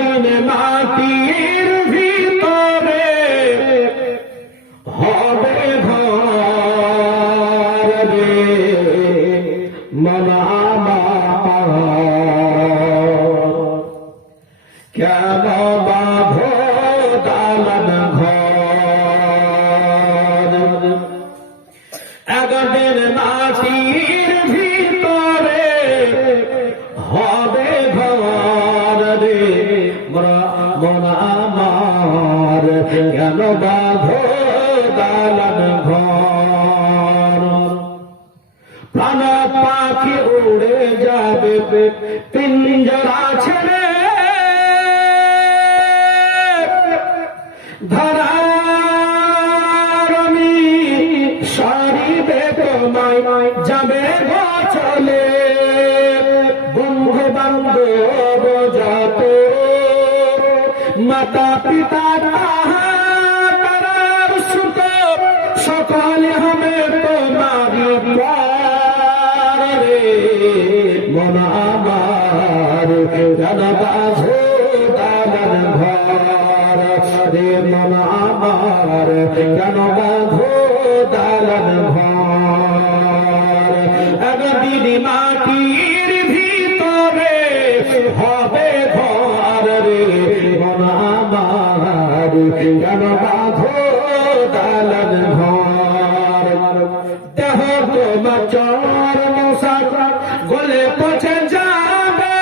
একদিন মাটির ভিতরে হবে ঘর রে মন আমার, কেন বাঁধো দালান ঘর। একদিন মাটির ভিতরে হবে ঘর রে মন আমার, কেন বাঁধো দালান ঘর। প্রাণ পাখি উড়ে যাবে পিঞ্জরা ছেড়ে, ধরার আমি সারিবে তোমায় যাবে চলে। বন্ধু বান্ধব যত মাতা পিতা তারার সুত সকলে হবে তোমারি প্যার রে মন আমার, কেন বাঁধো দালান ঘর রে মন আমার, কেন বাঁধো দালান ঘর। একদিন মাটির ভিতরে হবে ঘর রে মন আমার, কেন বাঁধো দালান ঘর। দেহ তোমার চর মশার গলে পচে যাবে,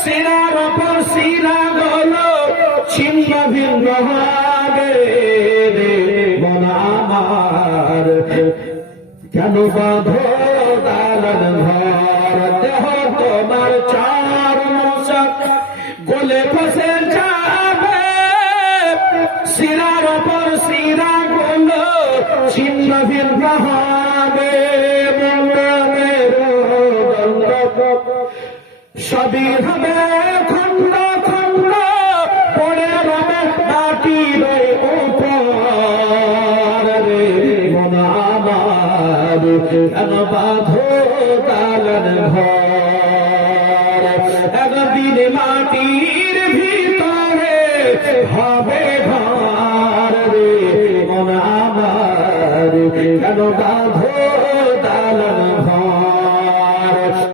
শিরার ওপর শিরা গলো ছিন্ন ভিন্ন হবে রে মন আমার, কেন বাঁধো দালান ঘর। দেহ তোমার চর মশার গলে পচে যাবে, শিরার ওপর শিরা গলো ছিন্ন ভিন্ন হবে। সবই হবে